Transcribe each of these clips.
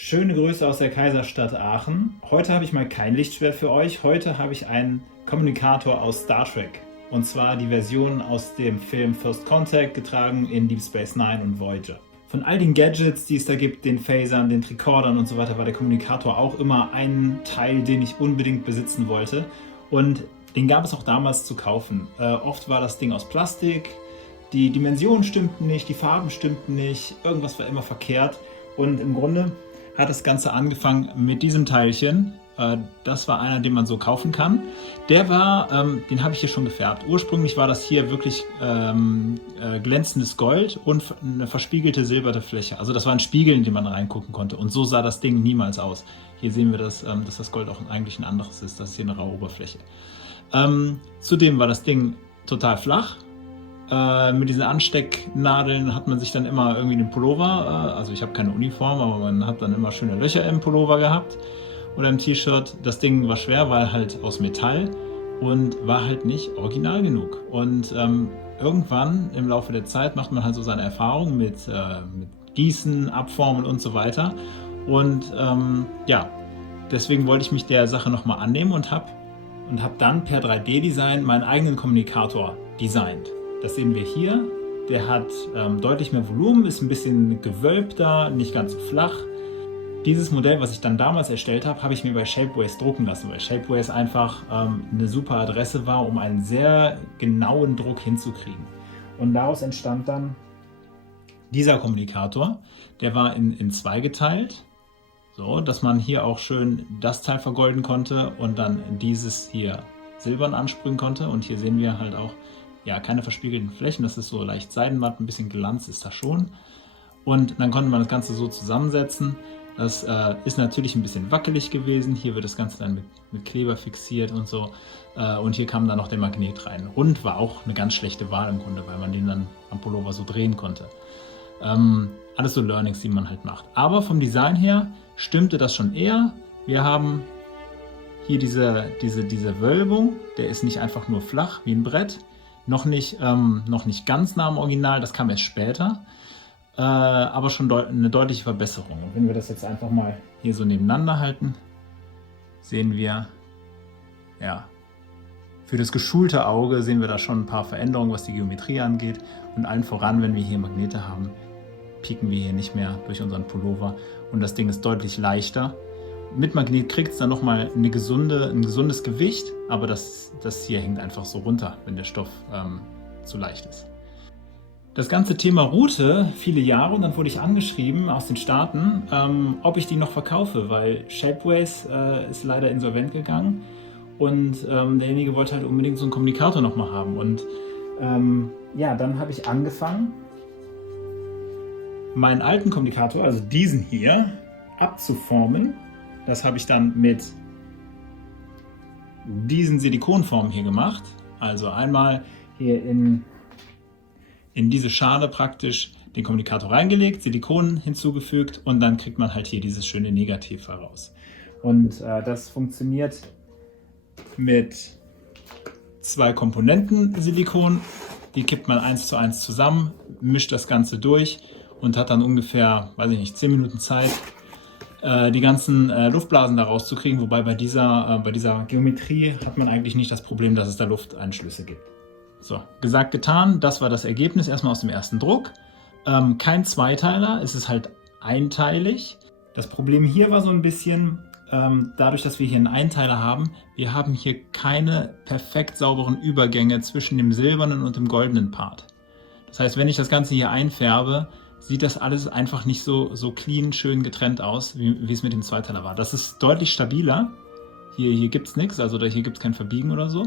Schöne Grüße aus der Kaiserstadt Aachen. Heute habe ich mal kein Lichtschwert für euch. Heute habe ich einen Kommunikator aus Star Trek. Und zwar die Version aus dem Film First Contact, getragen in Deep Space Nine und Voyager. Von all den Gadgets, die es da gibt, den Phasern, den Tricordern und so weiter, war der Kommunikator auch immer ein Teil, den ich unbedingt besitzen wollte. Und den gab es auch damals zu kaufen. Oft war das Ding aus Plastik, die Dimensionen stimmten nicht, die Farben stimmten nicht, irgendwas war immer verkehrt. Und im Grunde hat das Ganze angefangen mit diesem Teilchen. Das war einer, den man so kaufen kann. Der war, den habe ich hier schon gefärbt. Ursprünglich war das hier wirklich glänzendes Gold und eine verspiegelte silberne Fläche. Also das war ein Spiegel, in den man reingucken konnte. Und so sah das Ding niemals aus. Hier sehen wir, dass das Gold auch eigentlich ein anderes ist. Das ist hier eine raue Oberfläche. Zudem war das Ding total flach. Mit diesen Anstecknadeln hat man sich dann immer irgendwie den Pullover, also ich habe keine Uniform, aber man hat dann immer schöne Löcher im Pullover gehabt oder im T-Shirt. Das Ding war schwer, weil halt aus Metall und war halt nicht original genug. Und irgendwann im Laufe der Zeit macht man halt so seine Erfahrungen mit Gießen, Abformen und so weiter. Und ja, deswegen wollte ich mich der Sache nochmal annehmen und hab dann per 3D-Design meinen eigenen Kommunikator designt. Das sehen wir hier. Der hat deutlich mehr Volumen, ist ein bisschen gewölbter, nicht ganz so flach. Dieses Modell, was ich dann damals erstellt habe, habe ich mir bei Shapeways drucken lassen, weil Shapeways einfach eine super Adresse war, um einen sehr genauen Druck hinzukriegen. Und daraus entstand dann dieser Kommunikator. Der war in zwei geteilt, so dass man hier auch schön das Teil vergolden konnte und dann dieses hier silbern ansprühen konnte. Und hier sehen wir halt auch, ja, keine verspiegelten Flächen, das ist so leicht seidenmatt, ein bisschen Glanz ist da schon. Und dann konnte man das Ganze so zusammensetzen. Das ist natürlich ein bisschen wackelig gewesen. Hier wird das Ganze dann mit Kleber fixiert und so. Und hier kam dann noch der Magnet rein. Rund war auch eine ganz schlechte Wahl im Grunde, weil man den dann am Pullover so drehen konnte. Alles so Learnings, die man halt macht. Aber vom Design her stimmte das schon eher. Wir haben hier diese Wölbung, der ist nicht einfach nur flach wie ein Brett. Noch nicht ganz nah am Original, das kam erst später, aber schon eine deutliche Verbesserung. Und wenn wir das jetzt einfach mal hier so nebeneinander halten, sehen wir, ja, für das geschulte Auge sehen wir da schon ein paar Veränderungen, was die Geometrie angeht. Und allen voran, wenn wir hier Magnete haben, pieken wir hier nicht mehr durch unseren Pullover und das Ding ist deutlich leichter. Mit Magnet kriegt es dann nochmal ein gesundes Gewicht, aber das hier hängt einfach so runter, wenn der Stoff zu leicht ist. Das ganze Thema ruhte viele Jahre und dann wurde ich angeschrieben aus den Staaten, ob ich die noch verkaufe, weil Shapeways ist leider insolvent gegangen und derjenige wollte halt unbedingt so einen Kommunikator nochmal haben. Und ja, dann habe ich angefangen, meinen alten Kommunikator, also diesen hier, abzuformen. Das habe ich dann mit diesen Silikonformen hier gemacht. Also einmal hier in diese Schale praktisch den Kommunikator reingelegt, Silikon hinzugefügt und dann kriegt man halt hier dieses schöne Negativ heraus. Und das funktioniert mit zwei Komponenten Silikon. Die kippt man 1:1 zusammen, mischt das Ganze durch und hat dann ungefähr, weiß ich nicht, 10 Minuten Zeit, die ganzen Luftblasen da rauszukriegen, wobei bei dieser Geometrie hat man eigentlich nicht das Problem, dass es da Lufteinschlüsse gibt. So, gesagt, getan, das war das Ergebnis erstmal aus dem ersten Druck. Kein Zweiteiler, es ist halt einteilig. Das Problem hier war so ein bisschen, dadurch, dass wir hier einen Einteiler haben, wir haben hier keine perfekt sauberen Übergänge zwischen dem silbernen und dem goldenen Part. Das heißt, wenn ich das Ganze hier einfärbe, sieht das alles einfach nicht so clean, schön getrennt aus, wie es mit dem Zweiteiler war. Das ist deutlich stabiler. Hier gibt es nichts, also hier gibt es kein Verbiegen oder so.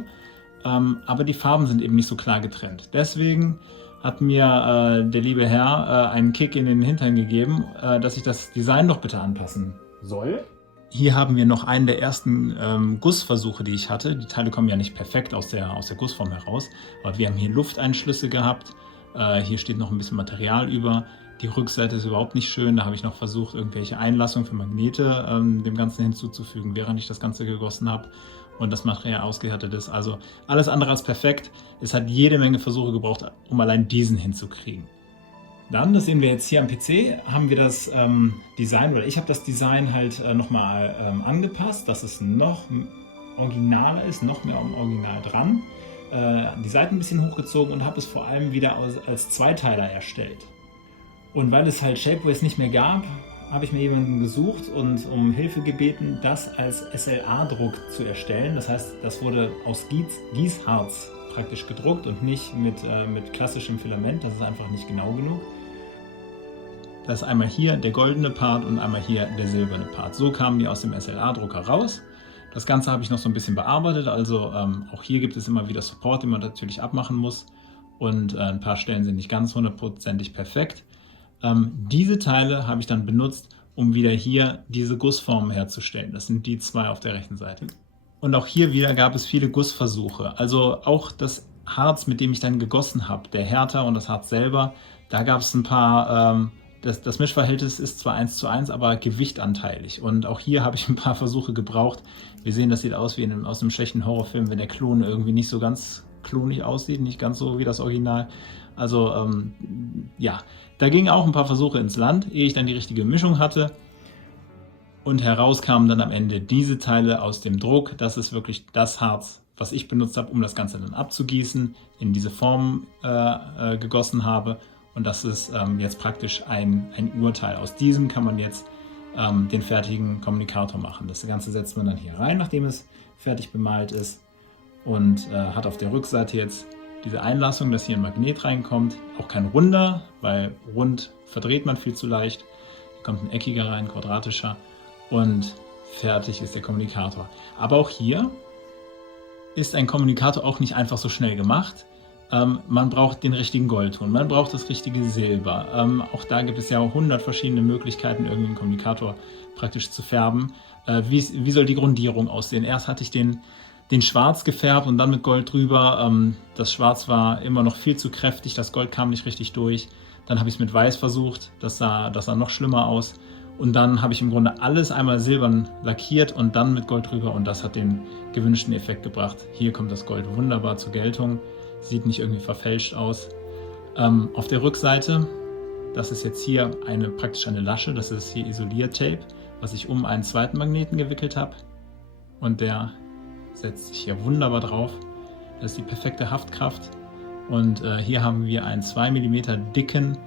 Aber die Farben sind eben nicht so klar getrennt. Deswegen hat mir der liebe Herr einen Kick in den Hintern gegeben, dass ich das Design doch bitte anpassen soll. Hier haben wir noch einen der ersten Gussversuche, die ich hatte. Die Teile kommen ja nicht perfekt aus der Gussform heraus, aber wir haben hier Lufteinschlüsse gehabt. Hier steht noch ein bisschen Material über. Die Rückseite ist überhaupt nicht schön. Da habe ich noch versucht, irgendwelche Einlassungen für Magnete dem Ganzen hinzuzufügen, während ich das Ganze gegossen habe und das Material ausgehärtet ist. Also alles andere als perfekt. Es hat jede Menge Versuche gebraucht, um allein diesen hinzukriegen. Dann, das sehen wir jetzt hier am PC, haben wir das Design, oder ich habe das Design halt nochmal angepasst, dass es noch originaler ist, noch mehr am Original dran. Die Seiten ein bisschen hochgezogen und habe es vor allem wieder als Zweiteiler erstellt. Und weil es halt Shapeways nicht mehr gab, habe ich mir jemanden gesucht und um Hilfe gebeten, das als SLA-Druck zu erstellen. Das heißt, das wurde aus Gießharz praktisch gedruckt und nicht mit klassischem Filament. Das ist einfach nicht genau genug. Das ist einmal hier der goldene Part und einmal hier der silberne Part. So kamen die aus dem SLA-Drucker raus. Das Ganze habe ich noch so ein bisschen bearbeitet, also auch hier gibt es immer wieder Support, den man natürlich abmachen muss und ein paar Stellen sind nicht ganz hundertprozentig perfekt. Diese Teile habe ich dann benutzt, um wieder hier diese Gussformen herzustellen. Das sind die zwei auf der rechten Seite. Und auch hier wieder gab es viele Gussversuche. Also auch das Harz, mit dem ich dann gegossen habe, der Härter und das Harz selber, da gab es ein paar... Das Mischverhältnis ist zwar 1:1, aber gewichtanteilig. Und auch hier habe ich ein paar Versuche gebraucht. Wir sehen, das sieht aus wie aus einem schlechten Horrorfilm, wenn der Klon irgendwie nicht so ganz klonig aussieht, nicht ganz so wie das Original. Also ja, da gingen auch ein paar Versuche ins Land, ehe ich dann die richtige Mischung hatte. Und heraus kamen dann am Ende diese Teile aus dem Druck. Das ist wirklich das Harz, was ich benutzt habe, um das Ganze dann abzugießen, in diese Form gegossen habe. Und das ist jetzt praktisch ein Urteil. Aus diesem kann man jetzt den fertigen Kommunikator machen. Das Ganze setzt man dann hier rein, nachdem es fertig bemalt ist. Und hat auf der Rückseite jetzt diese Einlassung, dass hier ein Magnet reinkommt. Auch kein runder, weil rund verdreht man viel zu leicht. Hier kommt ein eckiger rein, quadratischer. Und fertig ist der Kommunikator. Aber auch hier ist ein Kommunikator auch nicht einfach so schnell gemacht. Man braucht den richtigen Goldton, man braucht das richtige Silber. Auch da gibt es ja 100 verschiedene Möglichkeiten, irgendwie einen Kommunikator praktisch zu färben. Wie soll die Grundierung aussehen? Erst hatte ich den Schwarz gefärbt und dann mit Gold drüber. Das Schwarz war immer noch viel zu kräftig, das Gold kam nicht richtig durch. Dann habe ich es mit Weiß versucht, das sah noch schlimmer aus. Und dann habe ich im Grunde alles einmal silbern lackiert und dann mit Gold drüber und das hat den gewünschten Effekt gebracht. Hier kommt das Gold wunderbar zur Geltung. Sieht nicht irgendwie verfälscht aus. Auf der Rückseite, das ist jetzt hier praktisch eine Lasche, das ist hier Isoliertape, was ich um einen zweiten Magneten gewickelt habe. Und der setzt sich hier wunderbar drauf. Das ist die perfekte Haftkraft. Und hier haben wir einen 2 mm dicken,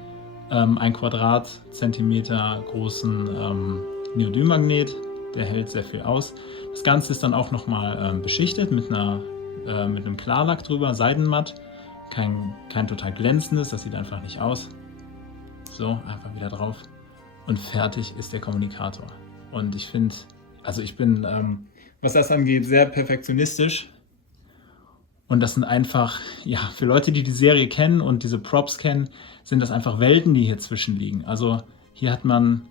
1 Quadratzentimeter großen Neodymmagnet. Der hält sehr viel aus. Das Ganze ist dann auch nochmal beschichtet mit einem Klarlack drüber, seidenmatt, kein total glänzendes, das sieht einfach nicht aus. So, einfach wieder drauf und fertig ist der Kommunikator. Und ich finde, also ich bin, was das angeht, sehr perfektionistisch und das sind einfach, ja, für Leute, die die Serie kennen und diese Props kennen, sind das einfach Welten, die hier zwischen liegen. Also hier hat man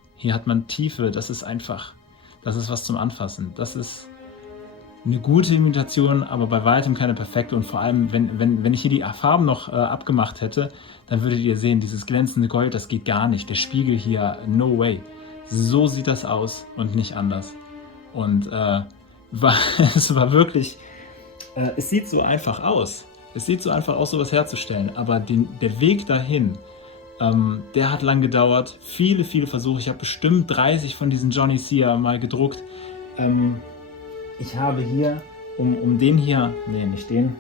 Tiefe, das ist was zum Anfassen, das ist eine gute Imitation, aber bei weitem keine perfekte. Und vor allem, wenn ich hier die Farben noch abgemacht hätte, dann würdet ihr sehen, dieses glänzende Gold, das geht gar nicht. Der Spiegel hier, no way. So sieht das aus und nicht anders. Und es war wirklich, es sieht so einfach aus. Es sieht so einfach aus, sowas herzustellen. Aber der Weg dahin, der hat lang gedauert. Viele, viele Versuche. Ich habe bestimmt 30 von diesen Johnny Sia mal gedruckt. Ich habe hier, um den hier, nee, nicht den,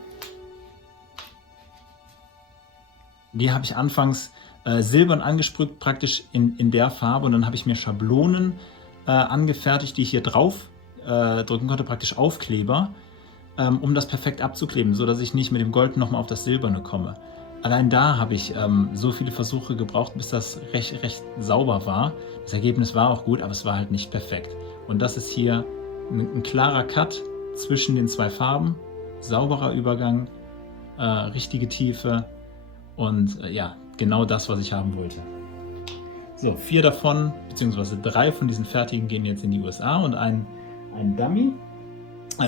die habe ich anfangs silbern angesprüht, praktisch in der Farbe und dann habe ich mir Schablonen angefertigt, die ich hier drauf drücken konnte, praktisch Aufkleber, um das perfekt abzukleben, sodass ich nicht mit dem Gold nochmal auf das Silberne komme. Allein da habe ich so viele Versuche gebraucht, bis das recht sauber war. Das Ergebnis war auch gut, aber es war halt nicht perfekt. Und das ist hier ein klarer Cut zwischen den zwei Farben, sauberer Übergang, richtige Tiefe und ja, genau das, was ich haben wollte. So, 4 davon, beziehungsweise 3 von diesen fertigen gehen jetzt in die USA und ein Dummy,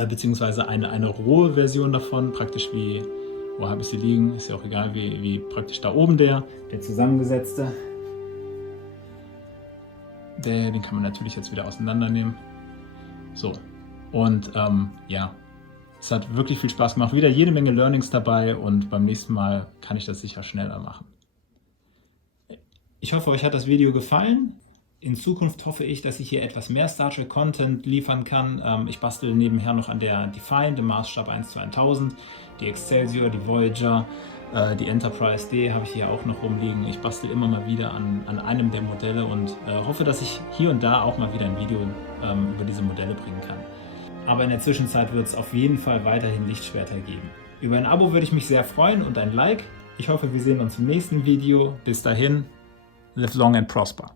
beziehungsweise eine rohe Version davon, praktisch wie, wo habe ich sie liegen, ist ja auch egal, wie praktisch da oben der zusammengesetzte. Den kann man natürlich jetzt wieder auseinandernehmen. So, und ja, es hat wirklich viel Spaß gemacht. Wieder jede Menge Learnings dabei und beim nächsten Mal kann ich das sicher schneller machen. Ich hoffe, euch hat das Video gefallen. In Zukunft hoffe ich, dass ich hier etwas mehr Star Trek Content liefern kann. Ich bastel nebenher noch an der Defiant im Maßstab 1:1000, die Excelsior, die Voyager, die Enterprise D habe ich hier auch noch rumliegen. Ich bastel immer mal wieder an einem der Modelle und hoffe, dass ich hier und da auch mal wieder ein Video über diese Modelle bringen kann. Aber in der Zwischenzeit wird es auf jeden Fall weiterhin Lichtschwerter geben. Über ein Abo würde ich mich sehr freuen und ein Like. Ich hoffe, wir sehen uns im nächsten Video. Bis dahin, live long and prosper.